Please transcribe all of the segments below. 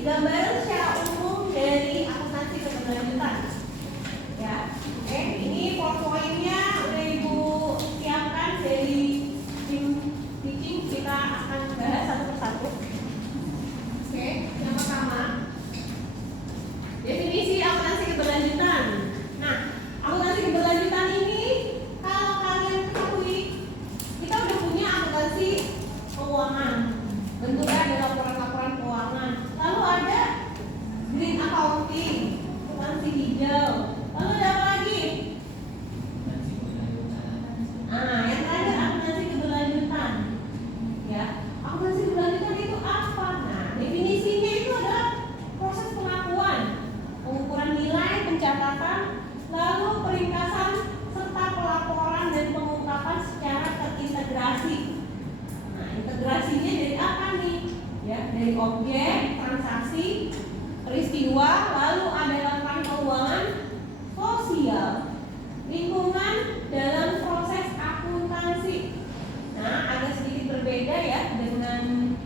gambaran secara umum dari akuntansi keberlanjutan. Ya, oke. Ini PowerPoint-nya udah Ibu siapkan dari tim teaching. Kita akan bahas satu persatu. Oke, yang pertama definisi akuntansi keberlanjutan. Nah, akuntansi keberlanjutan ini kalau kalian ketahui, kita udah punya akuntansi keuangan. Bentuknya ada laporan-laporan keuangan. Lalu ada green accounting, akuntansi hijau. Lalu ada apa lagi? Yang terakhir akuntansi keberlanjutan. Ya, akuntansi keberlanjutan itu apa? Nah, definisinya itu adalah proses pengakuan, pengukuran nilai, pencatatan, lalu peringkasan serta pelaporan dan pengungkapan secara terintegrasi. Nah, integrasinya dari apa nih? Ya, dari objek, transaksi, peristiwa, lalu ada laporan keuangan, sosial, lingkungan dalam proses akuntansi. Nah, agak sedikit berbeda ya dengan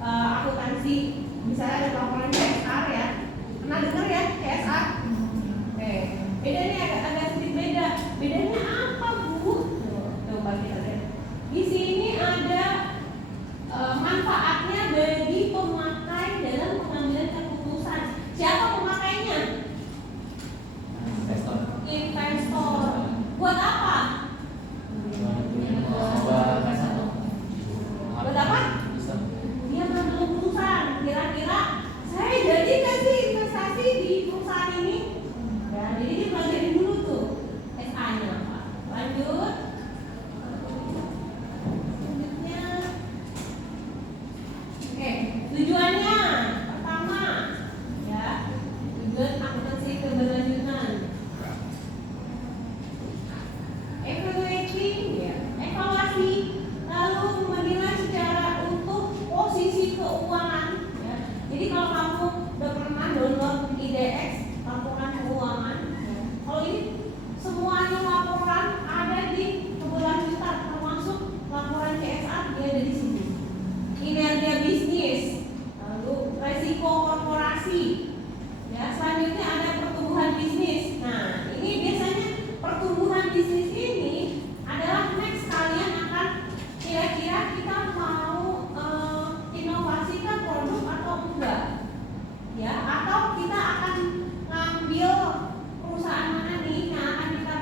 akuntansi. Misalnya ada laporan CSR ya. Pernah dengar ya CSR? Oke. Bedanya agak sedikit beda. Bedanya apa, Bu? Coba kita lihat. Di sini ada manfaatnya bagi pemakai dalam pengambilan keputusan. Siapa pemakainya? Investor. Buat apa? Buat apa? Dia ngambil keputusan. Kira-kira saya jadi nggak sih investasi di perusahaan ini? Ya, jadi dia pelajarin dulu tuh SA-nya apa. Lanjut. Selanjutnya. Oke, tujuannya pertama ya, tujuan akuntansi keberlanjutan. Evaluating ya, evaluasi, lalu menilai secara utuh posisi keuangan ya. Jadi kalau kamu udah pernah download IDX laporan keuangan ya, kalau ini semuanya laporan ada di keberlanjutan, termasuk laporan CSR dia ada di sini. Kinerja bisnis, lalu resiko korporasi ya, selanjutnya ada pertumbuhan bisnis. Nah, ini biasanya pertumbuhan bisnis ini adalah next kalian akan kira-kira kita mau inovasikan produk atau enggak ya, atau kita akan ngambil perusahaan mana nih yang akan kita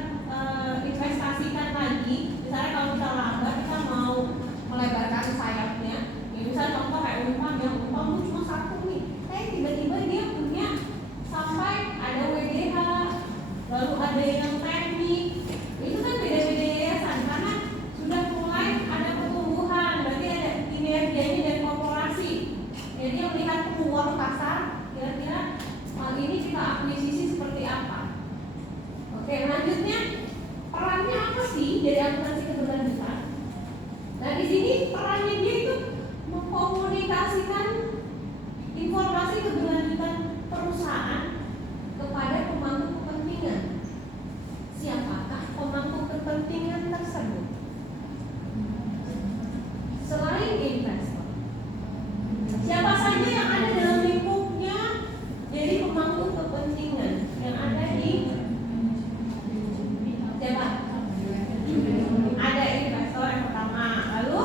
investasikan lagi. Misalnya kalau kita laba, kita mau melebarkan sayapnya ya, misalnya contoh kayak Umpam yang Umpam cuma satu nih, tiba-tiba dia punya sampai ada WDH, lalu ada yang teknik. Itu kan beda-beda yayasan karena sudah mulai ada pertumbuhan, berarti ada kinerjanya dari korporasi. Jadi yang melihat peluang pasar, kira-kira hal ini kita akuisisi seperti apa. Oke, lanjutnya perannya apa sih dari akuntansi keberlanjutan? Nah, di sini perannya dia itu mengkomunikasikan informasi keberlanjutan perusahaan kepada pemangku kepentingan. Siapakah pemangku kepentingan tersebut? Selain investor, siapa saja yang ada dalam lingkupnya dari pemangku kepentingan yang ada di siapa? Ada investor yang pertama, lalu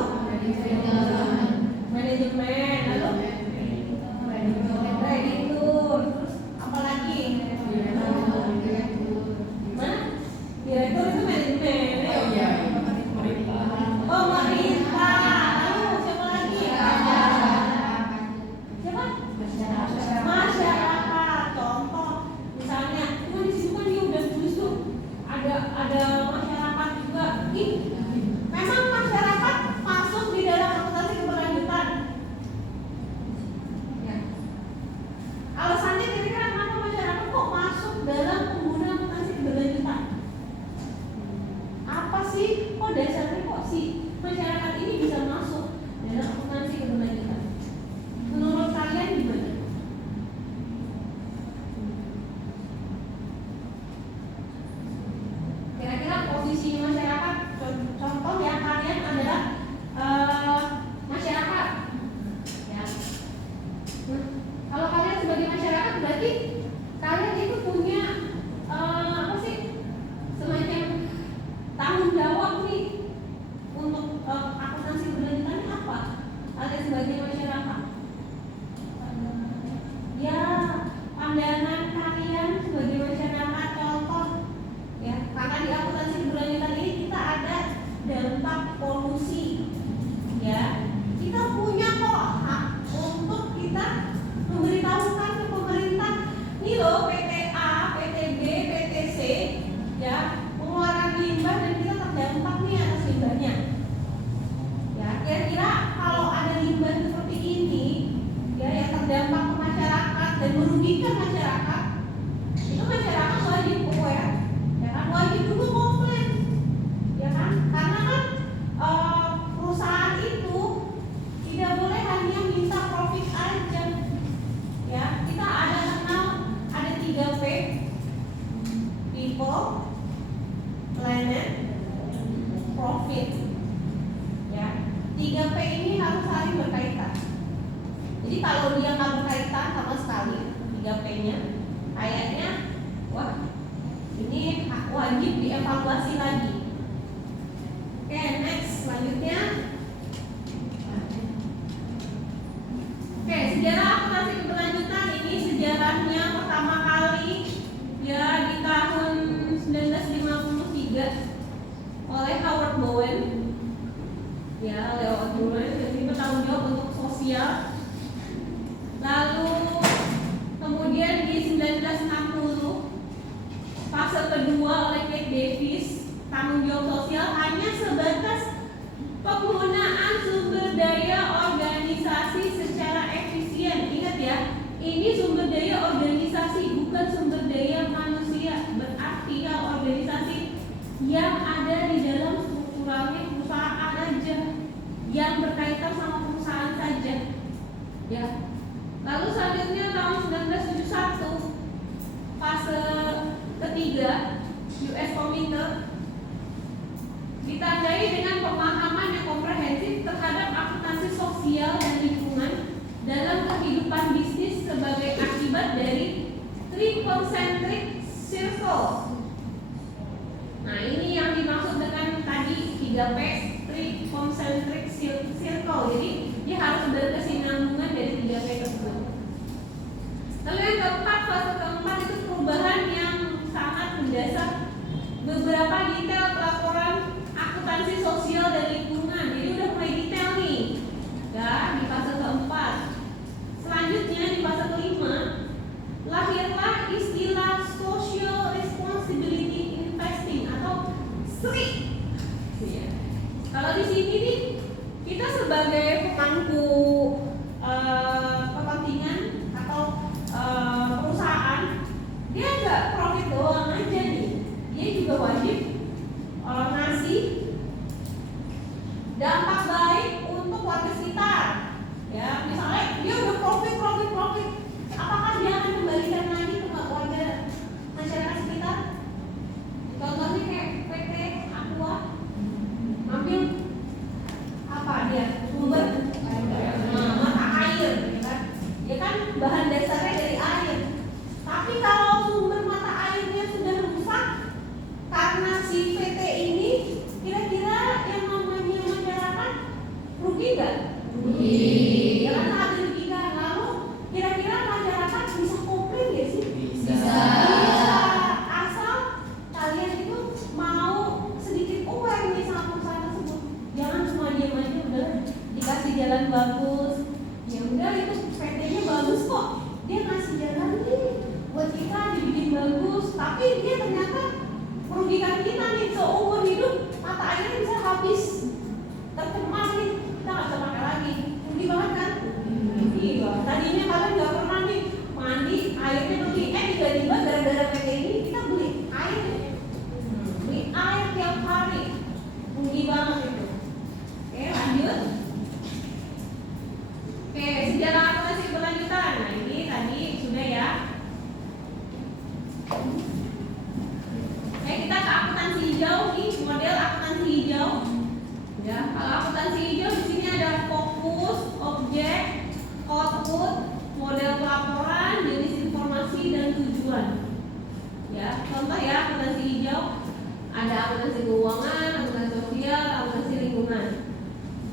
people, planet, profit. Ya, 3P ini harus saling berkaitan. Jadi kalau dia nggak berkaitan sama sekali 3P-nya, kayaknya wah ini wajib dievaluasi lagi. Oke, next selanjutnya. Oke, sejarah akuntansi keberlanjutan ini sejarahnya pertama kali ya di tahun 1953 oleh Howard Bowen. Ya, Howard Bowen jadi bertanggung jawab untuk sosial. Lalu kemudian di 1960 fase kedua oleh Kate Davis, tanggung jawab sosial hanya sebatas penggunaan sumber daya organisasi secara efisien. Ingat ya, ini sumber daya organisasi bukan sumber daya manusia. Berarti kalau organisasi yang ada di dalam strukturalnya perusahaan aja, yang berkaitan sama perusahaan saja. Ya. Lalu selanjutnya tahun 1971 fase ketiga US Committee ditandai dengan pemahaman yang komprehensif terhadap akuntansi sosial dan lingkungan dalam kehidupan bisnis sebagai akibat dari three concentric circle. Nah, ini yang dimaksud dengan tadi 3P, three concentric circle. Jadi dia harus berkesinambungan dari 3P tersebut. Lalu yang keempat, fase keempat itu perubahan yang sangat mendasar beberapa detail pelaporan akuntansi sosial dan lingkungan. Jadi udah mulai detail nih ya di fase keempat. Selanjutnya di fase kelima lahirlah istilah social responsibility investing atau SRI. Kalau di sini nih kita sebagai pemangku kepentingan atau perusahaan, dia nggak profit doang aja nih, dia juga wajib ngasih dampak baik untuk warga sekitar. Ya, misalnya dia udah profit, apakah dia akan kembalikan lagi ke warga masyarakat sekitar? Contohnya kayak PT Aqua ambil apa dia sumber mata air, ya kan bahan dasarnya dari air. Tapi kalau sumber mata airnya sudah rusak karena si PT ini, kira-kira yang namanya masyarakat rugi nggak? Rugi. Ya kan sangat dirugikan. Lalu kira-kira masyarakat bisa komplain nggak sih? Bisa. Asal kalian itu mau sedikit aware nih sama perusahaan tersebut. Jangan cuma diam aja udah dikasih jalan bagus. Ya udah itu PT-nya bagus kok. Dia ngasih jalan nih buat kita dibikin bagus, tapi dia ternyata merugikan kita nih seumur hidup, mata airnya bisa habis, tercemar nih, kita nggak bisa pakai lagi. Rugi banget kan? Iya. Tadinya kalian nggak pernah nih mandi, airnya rugi. Tiba-tiba gara-gara PT ini kita beli air tiap hari, rugi banget itu. Oke, lanjut. Oke, sejarah akuntansi berlanjutan. Nah, ini tadi sudah ya. Oke, kita ke akuntansi hijau nih, model akuntansi hijau. Ya, kalau akuntansi hijau di sini ada fokus, objek, output, model pelaporan, jenis informasi dan tujuan. Ya, contoh ya akuntansi hijau ada akuntansi keuangan, akuntansi sosial, akuntansi lingkungan.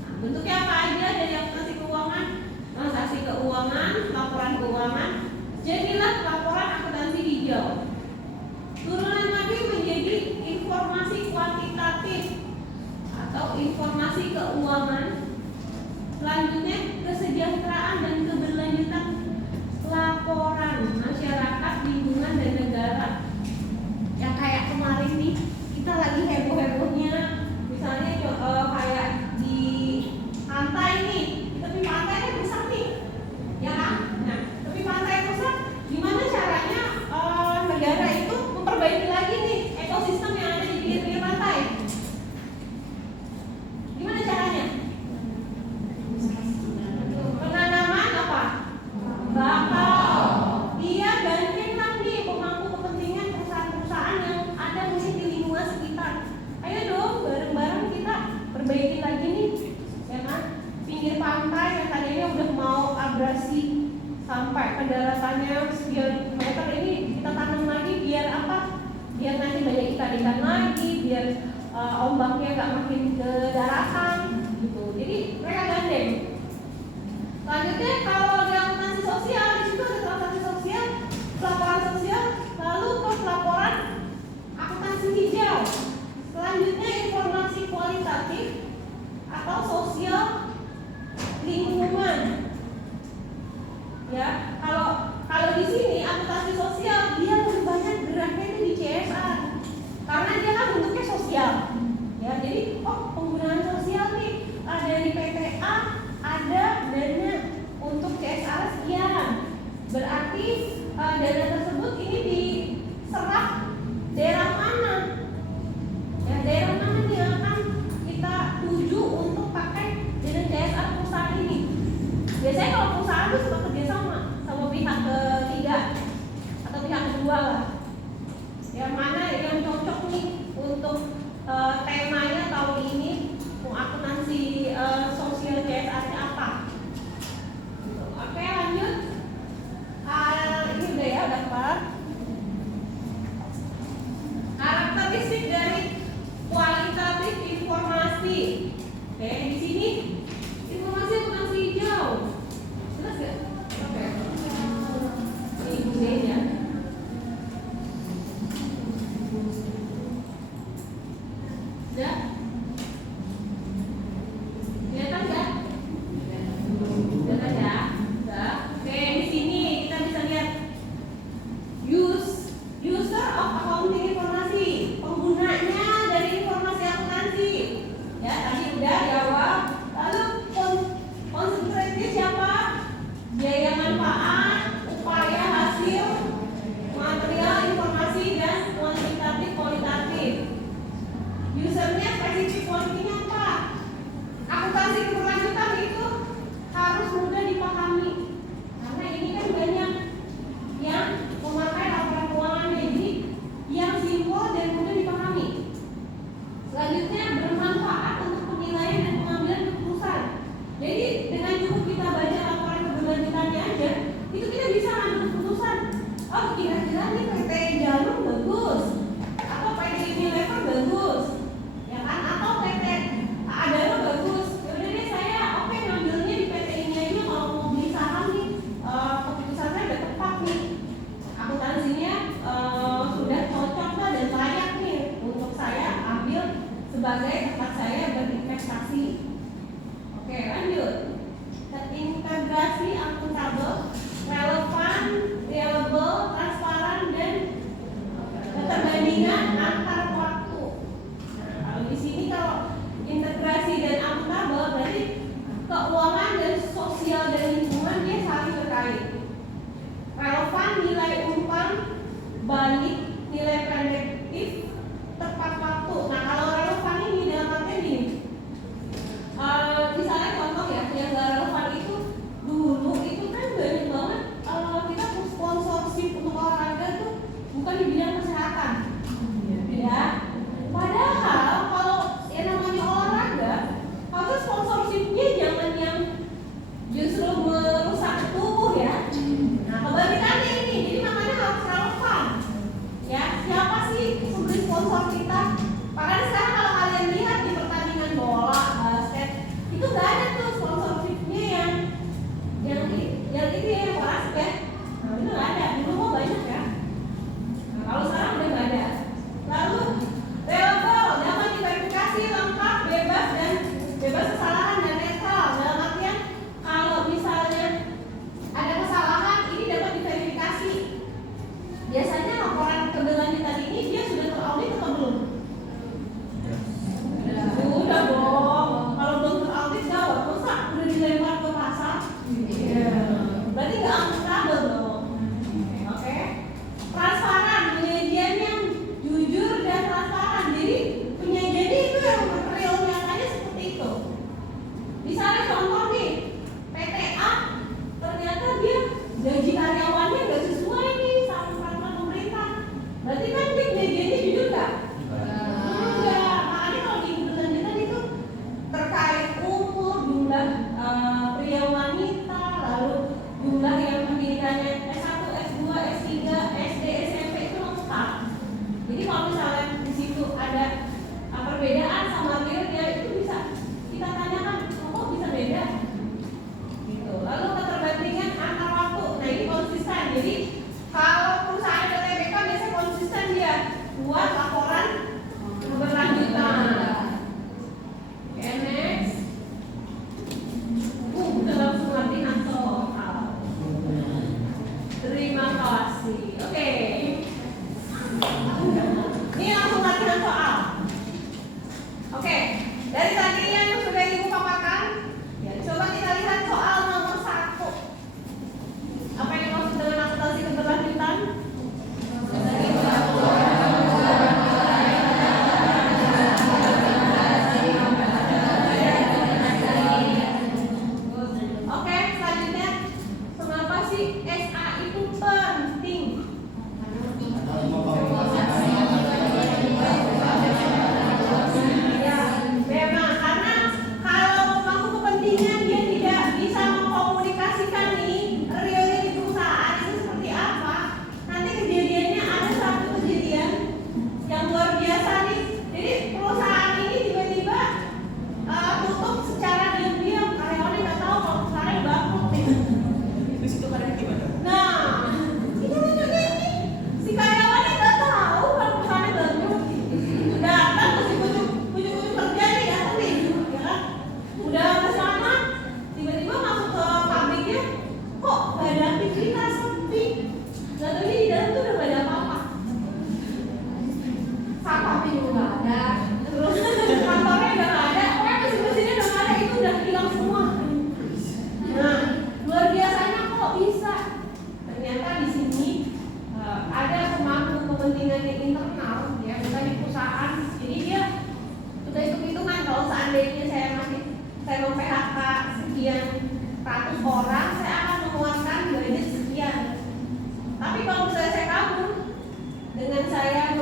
Nah, bentuknya apa aja dari akuntansi keuangan? Transaksi keuangan, laporan keuangan. Jadilah laporan akuntansi hijau. Turunan lagi menjadi informasi kuantitatif atau informasi keuangan. Selanjutnya kesejahteraan dan keberlanjutan laporan masyarakat, lingkungan dan negara. Yang kayak kemarin nih kita lagi heboh-hebohnya, misalnya kayak di pantai nih, tapi pantainya rusak nih, ya kan? Nah, tapi pantai rusak, gimana caranya negara ikan-ikan lagi, biar ombaknya nggak makin ke daratan gitu. Jadi mereka gandeng. Selanjutnya kalau di akuntansi sosial, di situ ada transaksi sosial, pelaporan sosial, lalu pelaporan akuntansi hijau. Selanjutnya informasi kualitatif atau sosial lingkungan. Ya, kalau di sini akuntansi sosial dia lebih banyak geraknya itu di CSR karena dia kan bentuknya sosial. Ya, jadi penggunaan sosial nih dari PTA ada dana untuk CSR sekian. Berarti dana tersebut ini diserap daerah mana? Ya, daerah mana yang akan kita tuju untuk pakai dana CSR perusahaan ini? Biasanya kalau perusahaan itu suka kerjasama sama pihak ketiga atau pihak kedua lah. Yang mana yang cocok nih untuk temanya tahun ini akuntansi sosial CSR-nya apa? Oke, lanjut. Ini udah ya, udah kelar. Karakteristik dari kualitatif informasi. Oke, di sini informasi akuntansi hijau. Jelas nggak? Oke. Ini bukunya. Udah? Kelihatan nggak? Kelihatan ya? Udah. Oke, di sini kita bisa lihat user of accounting informasi, penggunanya dari informasi akuntansi. Ya, tadi udah jawab. Lalu konsentrasinya siapa? Biaya manfaat, upaya hasil, material, informasi, dan kuantitatif kualitatif. Usernya spesifik kualitinya apa? Akuntansi keberlanjutan itu harus mudah dipahami karena ini kan banyak yang memakai laporan keuangannya, jadi yang simpel dan mudah dipahami. Selanjutnya bermanfaat untuk penilaian dan pengambilan keputusan. Jadi dengan cukup kita baca laporan keberlanjutannya aja, itu kita bisa ambil keputusan. Oh, kira-kira nih PT Jarum bagus, atau PT Unilever bagus, ya kan? Atau PT Adaro bagus. Ya udah deh saya oke ngambilnya di PT ini aja, kalau mau beli saham nih keputusan saya udah tepat nih. Akuntansinya sudah cocok dan layak nih untuk saya ambil sebagai tempat saya berinvestasi. Oke, lanjut. Terintegrasi akuntabel, relevan, reliable, transparan, dan keterbandingan antar waktu. Nah, kalau di sini kalau integrasi dan akuntabel berarti keuangan dan sosial dan lingkungan dia saling terkait. Relevan, nilai umpan balik, nilai prediktif, tepat waktu. Nah, kalau relevan ini dalam artian gini, misalnya contoh ya, yang gak relevan itu dulu itu kan banyak banget kita sponsorship untuk olahraga tuh bukan di bidang kesehatan, ya. Padahal kalau yang namanya olahraga, kalau sponsorshipnya jangan yang justru merusak tubuh ya. Nah, kebalikannya ini, jadi makanya harus relevan. Ya, siapa sih pembeli sponsor kita? Makanya sekarang kalau kalian lihat di pertandingan bola, basket, itu nggak ada tuh sponsorshipnya yang itu ya, yang basket. Nah, itu nggak ada. Dulu mah banyak ya. Nah, kalau sekarang udah nggak ada. Lalu reliable, dapat diverifikasi lengkap, bebas kesalahan dan netral. Dalam artian kalau misalnya ada kesalahan ini dapat diverifikasi. Biasanya laporan keberlanjutan ini dia sudah teraudit atau belum? Sudah dong. Kalau belum teraudit jawab, masa udah dilempar ke pasar? Iya. Berarti nggak akuntabel dong. Oke. Transparan, penyajian yang jujur dan transparan. Jadi penyajiannya itu yang real nyatanya seperti itu. Misalnya contoh nih, PTA ternyata dia gaji karyawannya nggak sesuai nih sama peraturan pemerintah. Berarti kan dia penyajiannya jujur nggak? Enggak. Makanya kalau di keberlanjutan itu terkait umur, jumlah pria wanita, lalu jumlah yang pendidikannya S1, S2, S3, SD, SMP itu lengkap. Jadi kalau misalnya di sini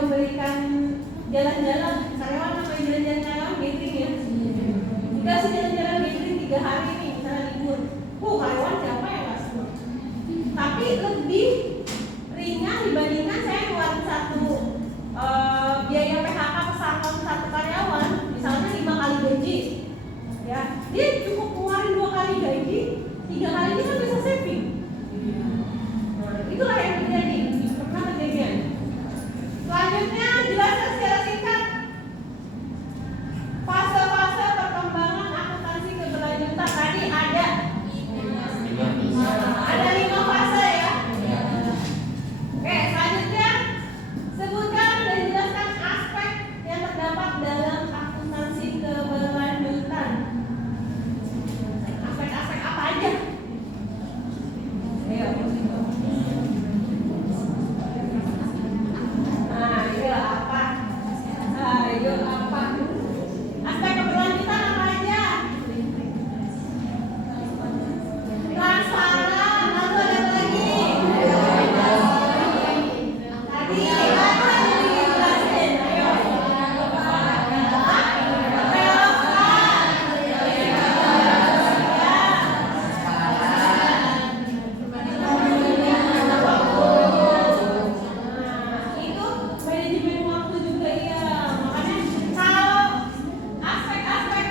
memberikan jalan-jalan karyawan, namanya jalan-jalan karyawan gathering ya. Dikasih jalan-jalan gathering 3 hari nih, misalnya libur. Karyawan siapa ya Mas? Tapi lebih ringan dibandingkan saya ngeluarin satu biaya PHK pesangon satu karyawan, misalnya 5 kali gaji. Ya, dia cukup keluarin 2 kali gaji, 3 kali ini kan bisa saving. Nah, itulah yang terjadi, pernah kejadian. Selanjutnya jelaskan secara singkat fase-fase perkembangan akuntansi keberlanjutan. Tadi ada 5 fase ya. Oke, selanjutnya sebutkan dan jelaskan aspek yang terdapat dalam akuntansi keberlanjutan. Aspek-aspek apa aja? Ayo. Ayo apa? Aspek keberlanjutan apa aja? Transparan, lalu ada apa lagi? Tadi apa yang dijelasin? Ayo. Itu manajemen waktu juga ya. Makanya kalau aspek-aspek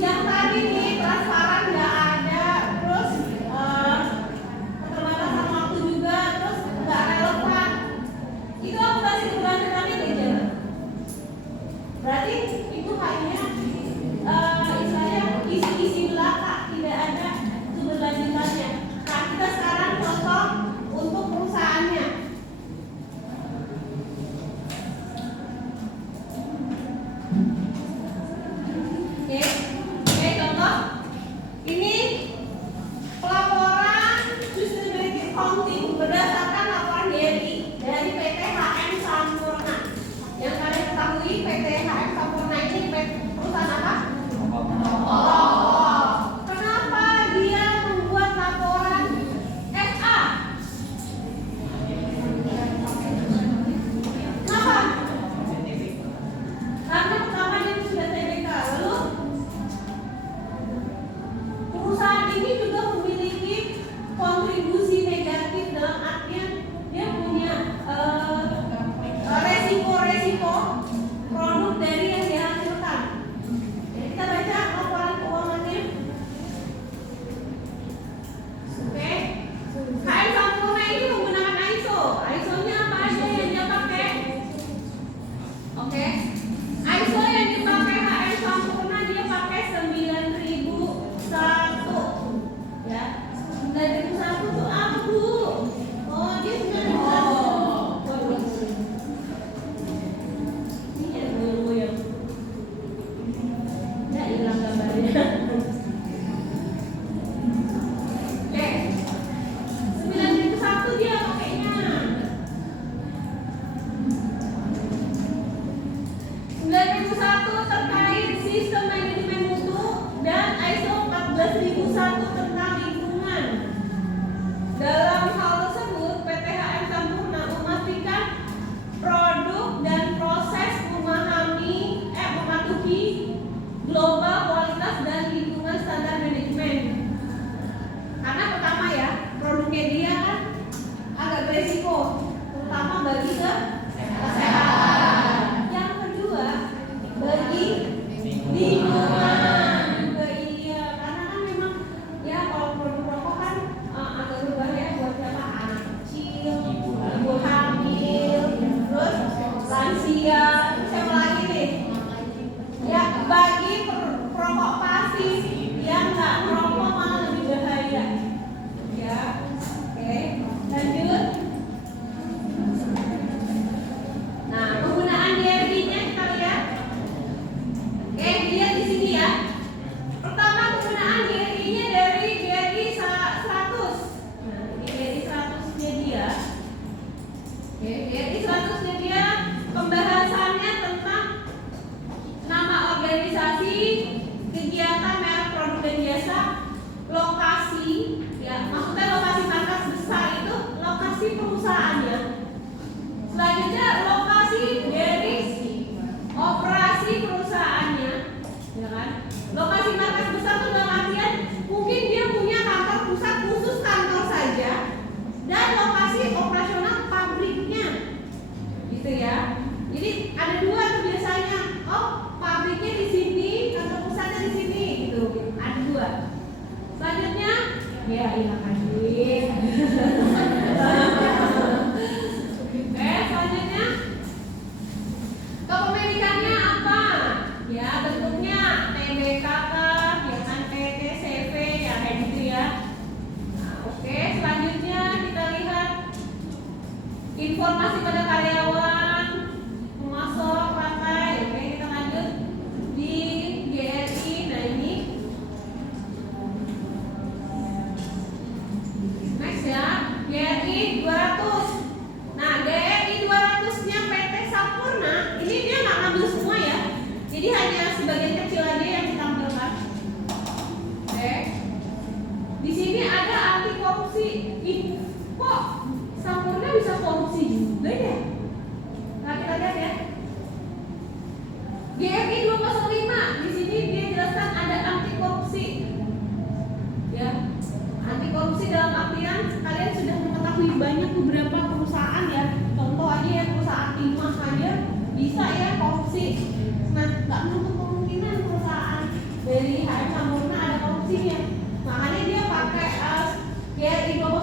yang tadi nih transparan nggak ada, terus keterbatasan waktu juga, terus nggak relevan, itu akuntansi keberlanjutannya nggak jalan. Berarti itu hanya istilahnya isi-isi belaka, tidak ada keberlanjutannya. Nah, kita sekarang contoh untuk perusahaannya. Oke, contoh ini pelaporan sustainability accounting berdasarkan laporan DRI dari PT HM Sampurna. Yang kalian ketahui PT HM Sampurna ini perusahaan apa? Kenapa dia membuat laporan SA? Kenapa? Karena pertama dia sudah TBK. Lalu perusahaan ini juga memiliki kontribusi negatif dalam artian dia punya resiko-resiko produk dari yang dihasilkan. Jadi kita baca laporan keuangannya. Oke. HM Sampurna ini menggunakan ISO. ISO-nya apa aja yang dia pakai? Oke. ISO yang dipakai HM Sampurna dia pakai 9001. Ya. 9001 itu apa dulu? Dia 9001. Ini ada goyang-goyang. Ya, hilang gambarnya. Oke. 9001 dia pakainya. 9001 terkait sistem manajemen mutu dan ISO 14001 tentang lingkungan. Dalam hal tersebut, PT HM Sampurna memastikan produk dan proses mematuhi global kualitas dan lingkungan standar manajemen. Karena pertama ya, produknya dia kan agak beresiko, terutama bagi kesehatan. Yang kedua, bagi lingkungan juga iya, karena kan memang ya kalau produk rokok kan agak berbahaya buat siapa? Anak kecil, ibu hamil, terus lansia, siapa lagi nih? Ya bagi perokok pasif yang nggak merokok malah lebih bahaya. Ya, oke, lanjut. Nah, penggunaan DRI-nya kita lihat. Oke, dilihat di sini ya. Pertama penggunaan DRI-nya dari DRI 100. Nah, ini DRI 100-nya dia. Oke, DRI 100-nya dia pembahasannya tentang nama organisasi, kegiatan, merek, produk dan jasa, Informasi pada karyawan, pemasok, rantai. Oke, kita lanjut di GRI. Nah ini next ya, GRI 200. Nah GRI 200 nya PT Sampurna ini dia nggak ngambil semua ya, jadi hanya sebagian kecil aja yang ditampilkan. Oke, di sini ada anti korupsi. Ih, kok Sampurna bisa korupsi juga ya? Nah kita lihat ya, GRI 205 di sini dia jelaskan ada anti korupsi. Ya, anti korupsi dalam artian kalian sudah mengetahui banyak beberapa perusahaan ya. Contoh aja ya, perusahaan timah aja bisa ya korupsi. Nah, nggak menutup kemungkinan perusahaan dari HM Sampurna ada korupsinya. Makanya dia pakai GRI 205